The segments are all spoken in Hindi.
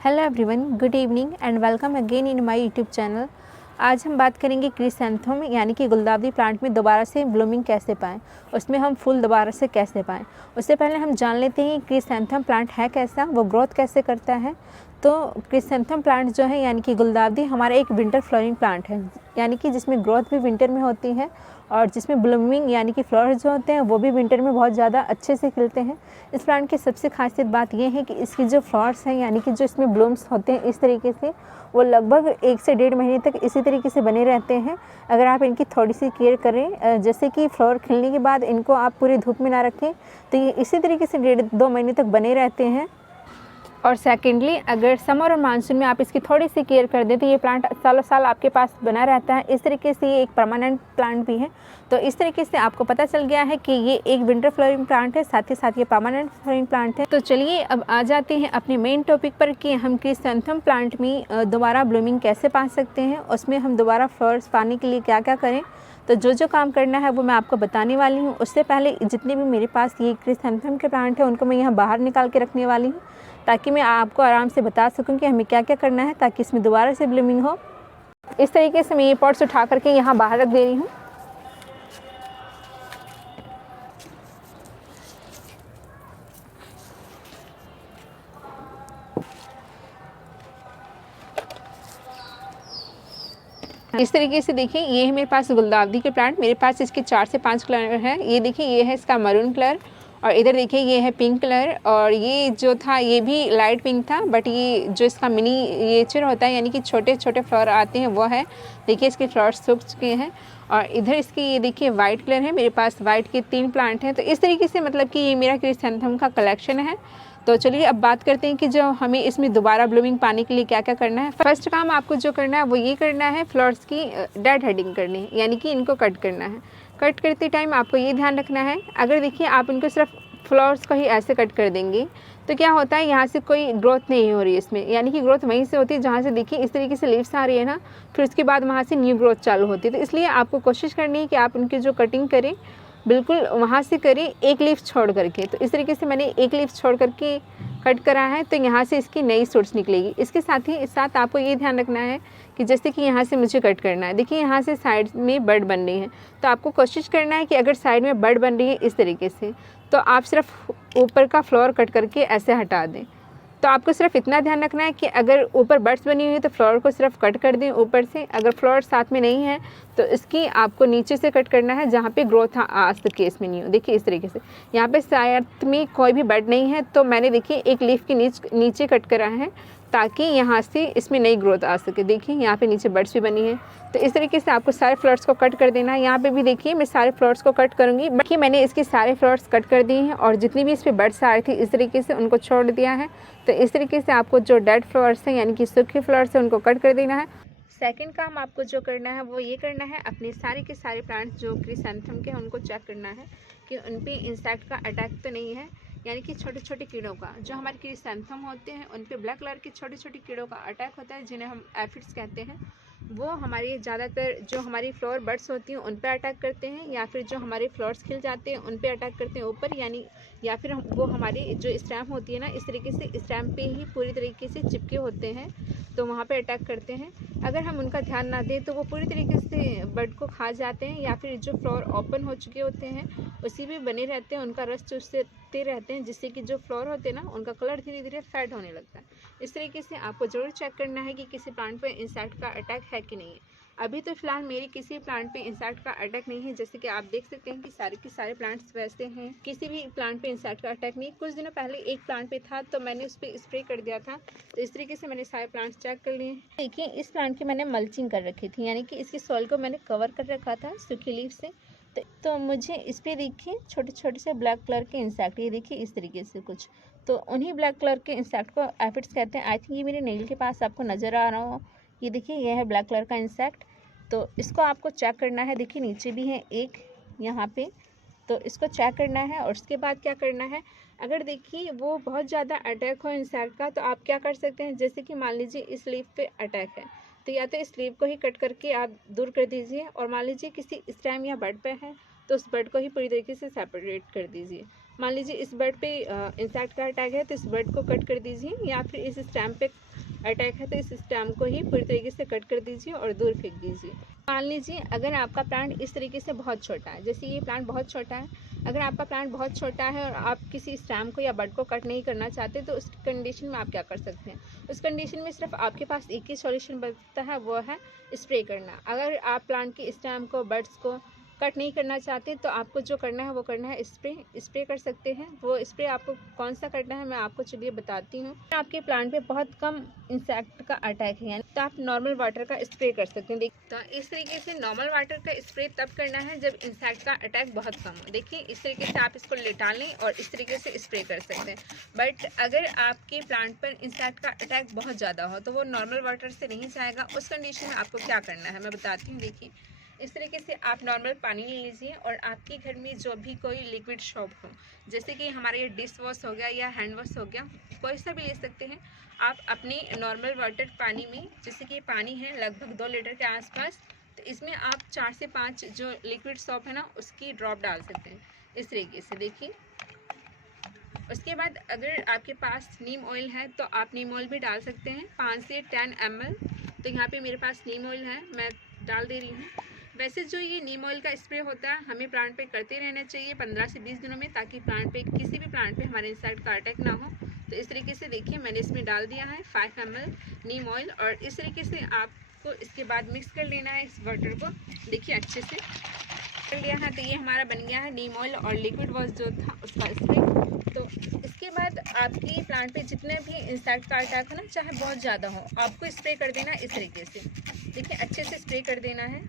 Hello everyone, good evening and welcome again in my YouTube channel. आज हम बात करेंगे क्रिसैंथेमम यानी कि गुलदावरी प्लांट में दोबारा से ब्लूमिंग कैसे पाएँ, उसमें हम फूल दोबारा से कैसे पाएँ। उससे पहले हम जान लेते हैं कि क्रिसैंथेमम प्लांट है कैसा, वो ग्रोथ कैसे करता है। तो क्रिसैंथेमम प्लांट जो है यानी कि गुलदावरी हमारा एक विंटर फ्लोरिंग प्लांट है, यानी कि जिसमें ग्रोथ भी विंटर में होती है और जिसमें ब्लूमिंग यानी कि फ्लावर्स जो होते हैं वो भी विंटर में बहुत ज़्यादा अच्छे से खिलते हैं। इस प्लांट की सबसे खासियत बात यह है कि इसकी जो फ्लावर्स हैं यानी कि जो इसमें ब्लूम्स होते हैं इस तरीके से, वो लगभग 1 से 1.5 महीने तक इसी तरीके से बने रहते हैं अगर आप इनकी थोड़ी सी केयर करें। जैसे कि फ्लावर खिलने के बाद इनको आप पूरी धूप में ना रखें तो ये इसी तरीके से 1.5-2 महीने तक बने रहते हैं। और सेकेंडली, अगर समर और मानसून में आप इसकी थोड़ी सी केयर कर दें तो ये प्लांट सालों साल आपके पास बना रहता है। इस तरीके से ये एक परमानेंट प्लांट भी है। तो इस तरीके से आपको पता चल गया है कि ये एक विंटर फ्लोरिंग प्लांट है, साथ ही साथ ये परमानेंट फ्लोरिंग प्लांट है। तो चलिए अब आ जाते हैं अपने मेन टॉपिक पर कि हम क्रिसैंथेमम प्लांट में दोबारा ब्लूमिंग कैसे पा सकते हैं, उसमें हम दोबारा फ्लावर्स पाने के लिए क्या क्या करें। तो जो काम करना है वो मैं आपको बताने वाली हूँ। उससे पहले जितने भी मेरे पास ये क्रिसैंथेमम के प्लांट हैं उनको मैं यहाँ बाहर निकाल के रखने वाली हूँ, ताकि मैं आपको आराम से बता सकूं कि हमें क्या क्या करना है ताकि इसमें दोबारा से ब्लूमिंग हो। इस तरीके से मैं ये पॉट्स उठा करके यहाँ बाहर रख दे रही हूँ। इस तरीके से देखिए, ये है मेरे पास गुलदावरी के प्लांट। मेरे पास इसके 4 से 5 कलर हैं। ये देखिए, ये है इसका मरून कलर, और इधर देखिए ये है पिंक कलर, और ये जो था ये भी लाइट पिंक था, बट ये जो इसका मिनीएचर होता है यानी कि छोटे छोटे फ्लावर आते हैं वो है। देखिए इसके फ्लावर्स सूख चुके हैं। और इधर इसकी ये देखिए वाइट कलर है। मेरे पास वाइट के 3 प्लांट हैं। तो इस तरीके से मतलब कि ये मेरा क्रिसैंथेमम का कलेक्शन है। तो चलिए अब बात करते हैं कि जो हमें इसमें दोबारा ब्लूमिंग पाने के लिए क्या क्या करना है। फर्स्ट काम आपको जो करना है वो ये करना है, फ्लावर्स की डेड हेडिंग करनी है, यानी कि इनको कट करना है। कट करते टाइम आपको ये ध्यान रखना है, अगर देखिए आप इनको सिर्फ फ्लावर्स को ही ऐसे कट कर देंगे तो क्या होता है, यहाँ से कोई ग्रोथ नहीं हो रही है इसमें, यानी कि ग्रोथ वहीं से होती है जहाँ से देखिए इस तरीके से लीव्स आ रही है ना, फिर उसके बाद वहाँ से न्यू ग्रोथ चालू होती है। तो इसलिए आपको कोशिश करनी है कि आप उनकी जो कटिंग करें बिल्कुल वहाँ से करें, एक लीफ छोड़ करके। तो इस तरीके से मैंने एक लीफ छोड़ करके कट करा है, तो यहाँ से इसकी नई शूट्स निकलेगी। इसके साथ ही इस साथ आपको ये ध्यान रखना है कि जैसे कि यहाँ से मुझे कट करना है, देखिए यहाँ से साइड में बड बन रही है, तो आपको कोशिश करना है कि अगर साइड में बड बन रही है इस तरीके से, तो आप सिर्फ ऊपर का फ्लावर कट करके ऐसे हटा दें। तो आपको सिर्फ इतना ध्यान रखना है कि अगर ऊपर बड्स बनी हुई है तो फ्लावर को सिर्फ कट कर दें ऊपर से। अगर फ्लावर साथ में नहीं है तो इसकी आपको नीचे से कट करना है जहाँ पे ग्रोथ आ सके इसमें नहीं हो। देखिए इस तरीके से यहाँ पे साइड में कोई भी बड नहीं है, तो मैंने देखिए एक लीफ के नीचे कट करा है ताकि यहाँ से इसमें नई ग्रोथ आ सके। देखिए यहाँ पे नीचे बड्स भी बनी है। तो इस तरीके से आपको सारे फ्लावर्स को कट कर देना है। यहाँ पे भी देखिए मैं सारे फ्लावर्स को कट करूँगी, बाकी मैंने इसके सारे फ्लावर्स कट कर दिए हैं और जितनी भी इस पर बड्स आ रही थी इस तरीके से उनको छोड़ दिया है। तो इस तरीके से आपको जो डेड फ्लावर्स हैं यानी कि सूखे फ्लावर्स हैं उनको कट कर देना है। सेकंड काम आपको जो करना है वो ये करना है, अपने सारे के सारे प्लांट्स जो क्रिसैंथेमम के हैं उनको चेक करना है कि उन पे इंसेक्ट का अटैक तो नहीं है, यानी कि छोटे छोटे कीड़ों का। जो हमारे क्रिसैंथेमम होते हैं उन पे ब्लैक कलर के छोटे छोटे कीड़ों का अटैक होता है जिन्हें हम एफिड्स कहते हैं। वो हमारी ज़्यादातर जो हमारी फ्लावर बड्स होती हैं उन पे अटैक करते हैं, या फिर जो हमारे फ्लावर्स खिल जाते हैं उन पे अटैक करते हैं ऊपर, यानी या फिर वो हमारी जो स्टैम्प होती है ना इस तरीके से स्टैम्प पे ही पूरी तरीके से चिपके होते हैं, तो वहाँ पे अटैक करते हैं। अगर हम उनका ध्यान ना दें तो वो पूरी तरीके से बड को खा जाते हैं, या फिर जो फ्लावर ओपन हो चुके होते हैं उसी में बने रहते हैं, उनका रस चूसते रहते हैं, जिससे कि जो फ्लावर होते हैं ना उनका कलर धीरे धीरे फेड होने लगता है। इस तरीके से आपको ज़रूर चेक करना है कि किसी प्लांट पे इंसेक्ट का अटैक है कि नहीं है। अभी तो फिलहाल मेरी किसी प्लांट पे इंसेक्ट का अटैक नहीं है, जैसे कि आप देख सकते हैं कि सारे के सारे प्लांट्स वैसे हैं, किसी भी प्लांट पे इंसेक्ट का अटैक नहीं। कुछ दिनों पहले एक प्लांट पे था तो मैंने उस पर स्प्रे कर दिया था। तो इस तरीके से मैंने सारे प्लांट्स चेक कर लिए। देखिए इस प्लांट की मैंने मल्चिंग कर रखी थी, यानी कि इसकी सॉइल को मैंने कवर कर रखा था सूखी लीफ से। तो मुझे इस पर देखिए छोटे छोटे से ब्लैक कलर के इंसेक्ट, ये देखिए इस तरीके से कुछ, तो उन्हीं ब्लैक कलर के इंसेक्ट को एफिड्स कहते हैं। आई थिंक ये मेरे नेल के पास आपको नज़र आ रहा हो, ये देखिए ये है ब्लैक कलर का इंसेक्ट। तो इसको आपको चेक करना है, देखिए नीचे भी है एक यहाँ पे, तो इसको चेक करना है। और उसके बाद क्या करना है, अगर देखिए वो बहुत ज़्यादा अटैक हो इंसेक्ट का तो आप क्या कर सकते हैं, जैसे कि मान लीजिए इस लीफ पे अटैक है तो या तो इस लीफ को ही कट करके आप दूर कर दीजिए, और मान लीजिए किसी स्टेम या बड पे है तो उस बड को ही पूरी तरीके से सेपरेट कर दीजिए। मान लीजिए इस बड पे इंसेक्ट का अटैक है तो इस बड को कट कर दीजिए, या फिर इस स्टेम पे अटैक है, तो इस स्टेम को ही पूरी तरीके से कट कर दीजिए और दूर फेंक दीजिए। मान लीजिए अगर आपका प्लांट इस तरीके से बहुत छोटा है, जैसे ये प्लांट बहुत छोटा है, अगर आपका प्लांट बहुत छोटा है और आप किसी स्टेम को या बड को कट नहीं करना चाहते, तो उस कंडीशन में आप क्या कर सकते हैं? उस कंडीशन में सिर्फ आपके पास एक ही सॉल्यूशन बचता है, वो है स्प्रे करना। अगर आप प्लांट के स्टेम को, बड्स को कट नहीं करना चाहते, तो आपको जो करना है वो करना है स्प्रे कर सकते हैं। वो स्प्रे आपको कौन सा करना है मैं आपको चलिए बताती हूँ। आपके प्लांट पे बहुत कम इंसेक्ट का अटैक है, तो आप नॉर्मल वाटर का स्प्रे कर सकते हैं। तो इस तरीके से नॉर्मल वाटर का स्प्रे तब करना है जब इंसेक्ट का अटैक बहुत कम हो। देखिए इस तरीके से आप इसको लेटा लें और इस तरीके से स्प्रे कर सकते हैं। बट अगर आपके प्लांट पर इंसेक्ट का अटैक बहुत ज़्यादा हो तो वो नॉर्मल वाटर से नहीं जाएगा। उस कंडीशन में आपको क्या करना है मैं बताती हूँ। देखिए इस तरीके से आप नॉर्मल पानी ले लीजिए और आपके घर में जो भी कोई लिक्विड सोप हो, जैसे कि हमारे ये डिश वॉश हो गया या हैंड वॉश हो गया, कोई सा भी ले सकते हैं आप। अपने नॉर्मल वाटर पानी में, जैसे कि पानी है लगभग 2 लीटर के आसपास, तो इसमें आप 4 से 5 जो लिक्विड सोप है ना उसकी ड्रॉप डाल सकते हैं इस तरीके से। देखिए उसके बाद अगर आपके पास नीम ऑयल है तो आप नीम ऑयल भी डाल सकते हैं 5 से 10 ml। तो यहाँ पे मेरे पास नीम ऑयल है, मैं डाल दे रही हूँ। वैसे जो ये नीम ऑयल का स्प्रे होता है हमें प्लांट पे करते रहना चाहिए 15 से 20 दिनों में, ताकि प्लांट पे, किसी भी प्लांट पे हमारे इंसेक्ट का अटैक ना हो। तो इस तरीके से देखिए मैंने इसमें डाल दिया है 5 ml नीम ऑयल, और इस तरीके से आपको इसके बाद मिक्स कर लेना है इस वाटर को। देखिए अच्छे से कर लिया है, तो ये हमारा बन गया है नीम ऑयल और लिक्विड वॉश जो था उसका स्प्रे। तो इसके बाद आपकी प्लांट पे जितने भी इंसेक्ट का अटैक हो ना, चाहे बहुत ज़्यादा हो, आपको स्प्रे कर देना इस तरीके से। देखिए अच्छे से स्प्रे कर देना है।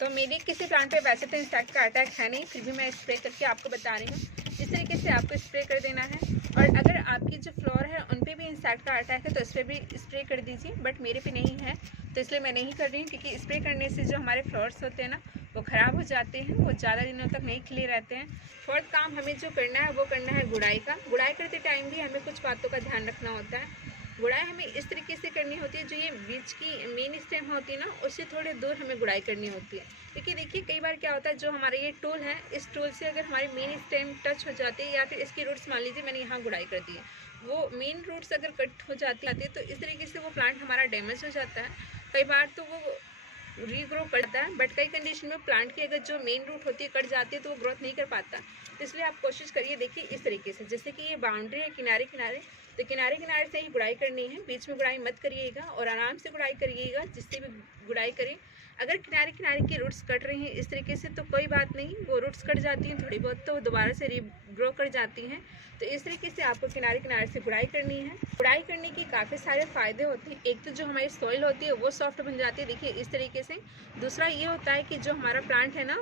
तो मेरे किसी प्लांट पे वैसे तो इंसेक्ट का अटैक है नहीं, फिर भी मैं स्प्रे करके आपको बता रही हूँ। इस तरीके से आपको स्प्रे कर देना है। और अगर आपकी जो फ्लोर है उन पे भी इंसेक्ट का अटैक है तो इस पर भी स्प्रे कर दीजिए, बट मेरे पे नहीं है तो इसलिए मैं नहीं कर रही हूँ, क्योंकि स्प्रे करने से जो हमारे फ्लावर्स होते हैं ना वो ख़राब हो जाते हैं, वो ज़्यादा दिनों तक नहीं खिले रहते हैं। फोर्थ काम हमें जो करना है वो करना है गुड़ाई का। गुड़ाई करते टाइम भी हमें कुछ बातों का ध्यान रखना होता है। गुड़ाई हमें इस तरीके से करनी होती है, जो ये बीच की मेन स्टेम होती है ना उससे थोड़े दूर हमें गुड़ाई करनी होती है। क्योंकि देखिए कई बार क्या होता है, जो हमारा ये टूल है, इस टूल से अगर हमारी मेन स्टेम टच हो जाती है या फिर इसकी रूट्स, मान लीजिए मैंने यहाँ गुड़ाई कर दी है, वो मेन रूट्स अगर कट हो जाती है तो इस तरीके से वो प्लांट हमारा डैमेज हो जाता है। कई बार तो वो रीग्रो करता है, बट कई कंडीशन में प्लांट की अगर जो मेन रूट होती है कट जाती है तो वो ग्रोथ नहीं कर पाता। तो इसलिए आप कोशिश करिए, देखिए इस तरीके से, जैसे कि ये बाउंड्री है किनारे किनारे, तो किनारे किनारे से ही गुड़ाई करनी है, बीच में गुड़ाई मत करिएगा और आराम से गुड़ाई करिएगा। जिससे भी गुड़ाई करें, अगर किनारे किनारे की रूट्स कट रही हैं इस तरीके से तो कोई बात नहीं, वो रूट्स कट जाती हैं थोड़ी बहुत तो दोबारा से रीग्रो कर जाती हैं। तो इस तरीके से आपको किनारे किनारे से गुड़ाई करनी है। गुड़ाई करने के काफ़ी सारे फ़ायदे होते हैं। एक तो जो हमारी सॉइल होती है वो सॉफ्ट बन जाती है, देखिए इस तरीके से। दूसरा ये होता है कि जो हमारा प्लांट है ना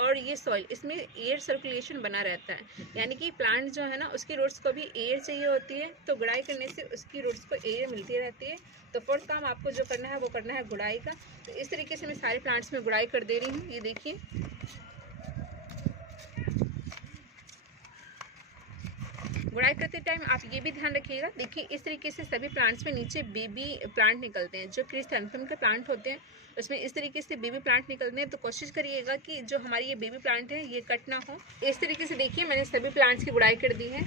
और ये सॉइल, इसमें एयर सर्कुलेशन बना रहता है, यानी कि प्लांट जो है ना उसकी रूट्स को भी एयर चाहिए होती है, तो गुड़ाई करने से उसकी रूट्स को एयर मिलती रहती है। तो फोर्थ काम आपको जो करना है वो करना है गुड़ाई का। तो इस तरीके से मैं सारे प्लांट्स में गुड़ाई कर दे रही हूँ। ये देखिए गुड़ाई करते टाइम आप ये भी ध्यान रखिएगा, देखिए इस तरीके से सभी प्लांट्स में नीचे बेबी प्लांट निकलते हैं। जो क्रिसैंथेमम के प्लांट होते हैं उसमें इस तरीके से बेबी प्लांट निकलते हैं, तो कोशिश करिएगा कि जो हमारी ये बेबी प्लांट है ये कट ना हो। इस तरीके से देखिए मैंने सभी प्लांट्स की गुड़ाई कर दी है,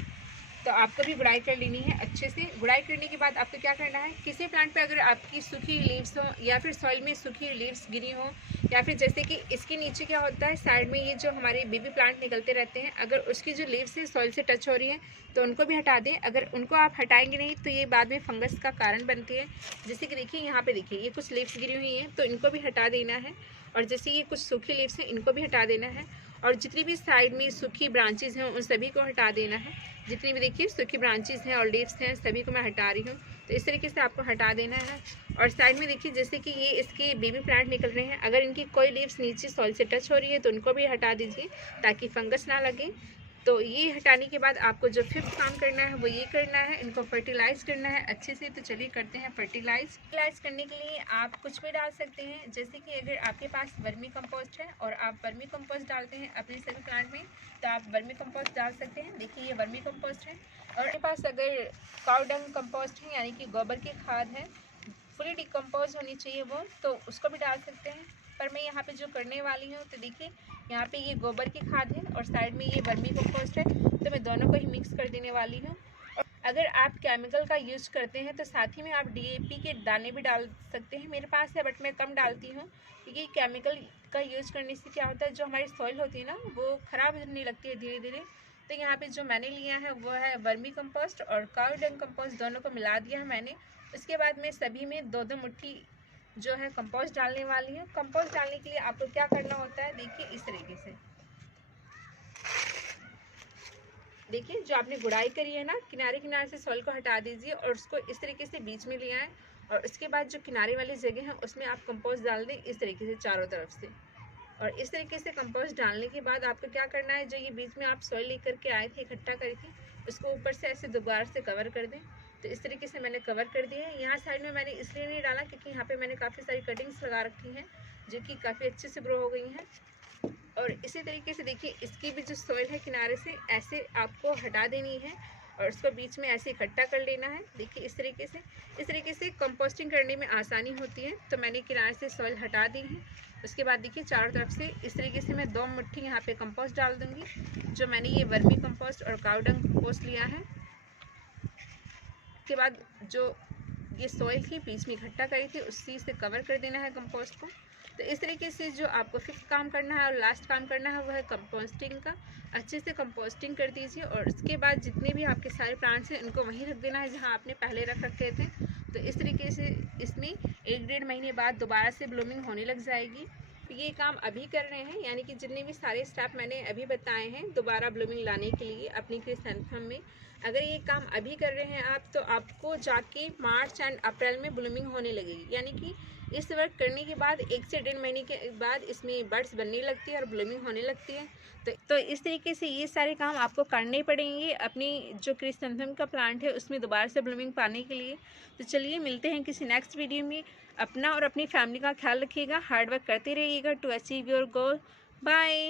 तो आपको भी गुड़ाई कर लेनी है अच्छे से। गुड़ाई करने के बाद आपको क्या करना है, किसी प्लांट पे अगर आपकी सूखी लीव्स हो या फिर सॉइल में सूखी लीव्स गिरी हो, या फिर जैसे कि इसके नीचे क्या होता है साइड में ये जो हमारे बेबी प्लांट निकलते रहते हैं, अगर उसकी जो लीव्स है सॉइल से टच हो रही है तो उनको भी हटा दें। अगर उनको आप हटाएंगे नहीं तो ये बाद में फंगस का कारण बनती है। जैसे कि देखिए यहाँ पे देखिए ये कुछ लीव्स गिरी हुई हैं तो इनको भी हटा देना है, और जैसे ये कुछ सूखी लीव्स हैं इनको भी हटा देना है, और जितनी भी साइड में सूखी ब्रांचेज हैं उन सभी को हटा देना है। जितनी भी देखिए सूखी ब्रांचेज हैं और लीव्स हैं सभी को मैं हटा रही हूँ, तो इस तरीके से आपको हटा देना है। और साइड में देखिए जैसे कि ये इसके बेबी प्लांट निकल रहे हैं, अगर इनकी कोई लीव्स नीचे सॉइल से टच हो रही है तो उनको भी हटा दीजिए ताकि फंगस ना लगे। तो ये हटाने के बाद आपको जो फिफ्थ काम करना है वो ये करना है, इनको फर्टिलाइज करना है अच्छे से। तो चलिए करते हैं फर्टिलाइज करने के लिए आप कुछ भी डाल सकते हैं, जैसे कि अगर आपके पास वर्मी कंपोस्ट है और आप वर्मी कंपोस्ट डालते हैं अपने सभी प्लांट में तो आप वर्मी कंपोस्ट डाल सकते हैं। देखिए ये वर्मी कंपोस्ट है, और आपके पास अगर काउ डंग कंपोस्ट है यानी कि गोबर की खाद है, फुली डिकम्पोज होनी चाहिए वो, तो उसको भी डाल सकते हैं। पर मैं यहाँ पे जो करने वाली हूँ तो देखिए यहाँ पे ये गोबर की खाद है और साइड में ये वर्मी कंपोस्ट है, तो तो मैं दोनों को ही मिक्स कर देने वाली हूँ। और अगर आप केमिकल का यूज़ करते हैं तो साथ ही में आप DAP के दाने भी डाल सकते हैं। मेरे पास है बट मैं कम डालती हूँ, क्योंकि केमिकल का यूज़ करने से क्या होता है, जो हमारी सॉइल होती है ना वो ख़राब होने लगती है धीरे धीरे। तो यहाँ पे जो मैंने लिया है वो है वर्मी कंपोस्ट और काऊ डंग कंपोस्ट, दोनों को मिला दिया है मैंने। उसके बाद मैं सभी में 2-2 मुट्ठी जो है कंपोस्ट डालने वाली हूँ। कंपोस्ट डालने के लिए आपको क्या करना होता है, देखिए इस तरीके से। देखिए जो आपने गुड़ाई करी है ना, किनारे किनारे से सॉइल को हटा दीजिए और उसको इस तरीके से बीच में ले आएँ। और उसके बाद जो किनारे वाली जगह है उसमें आप कंपोस्ट डाल दें इस तरीके से चारों तरफ से। और इस तरीके से कंपोस्ट डालने के बाद आपको क्या करना है, जो ये बीच में आप सॉइल लेकर के आए थे, इकट्ठा करी थी, उसको ऊपर से ऐसे दोबारा से कवर कर दें। तो इस तरीके से मैंने कवर कर दिया है। यहाँ साइड में मैंने इसलिए नहीं डाला क्योंकि यहाँ पे मैंने काफ़ी सारी कटिंग्स लगा रखी हैं जो कि काफ़ी अच्छे से ग्रो हो गई हैं। और इसी तरीके से देखिए इसकी भी जो सॉइल है किनारे से ऐसे आपको हटा देनी है और उसको बीच में ऐसे इकट्ठा कर लेना है। देखिए इस तरीके से कंपोस्टिंग करने में आसानी होती है। तो मैंने किनारे से सॉइल हटा दी है। उसके बाद देखिए चारों तरफ से इस तरीके से मैं 2 मुट्ठी यहाँ पे कंपोस्ट डाल दूँगी, जो मैंने ये वर्मी कंपोस्ट और काऊ डंग कंपोस्ट लिया है। उसके बाद जो ये सॉइल थी बीच में इकट्ठा करी थी उसी से कवर कर देना है कंपोस्ट को। तो इस तरीके से जो आपको फिफ्थ काम करना है और लास्ट काम करना है वो है कंपोस्टिंग का। अच्छे से कंपोस्टिंग कर दीजिए और उसके बाद जितने भी आपके सारे प्लांट्स हैं उनको वहीं रख देना है जहां आपने पहले रख रखे थे। तो इस तरीके से इसमें 1-1.5 महीने बाद दोबारा से ब्लूमिंग होने लग जाएगी। तो ये काम अभी कर रहे हैं, यानी कि जितने भी सारे स्टेप मैंने अभी बताए हैं दोबारा ब्लूमिंग लाने के लिए अपनी क्रिसैंथेमम में, अगर ये काम अभी कर रहे हैं आप तो आपको जाके मार्च एंड अप्रैल में ब्लूमिंग होने लगेगी। यानी कि इस वर्क करने के बाद 1 से 1.5 महीने के बाद इसमें बड्स बनने लगती है और ब्लूमिंग होने लगती है। तो इस तरीके से ये सारे काम आपको करने पड़ेंगे अपनी जो क्रिसैंथेमम का प्लांट है उसमें दोबारा से ब्लूमिंग पाने के लिए। तो चलिए मिलते हैं किसी नेक्स्ट वीडियो में। अपना और अपनी फैमिली का ख्याल रखिएगा, हार्ड वर्क करते रहिएगा to achieve your goal. Bye.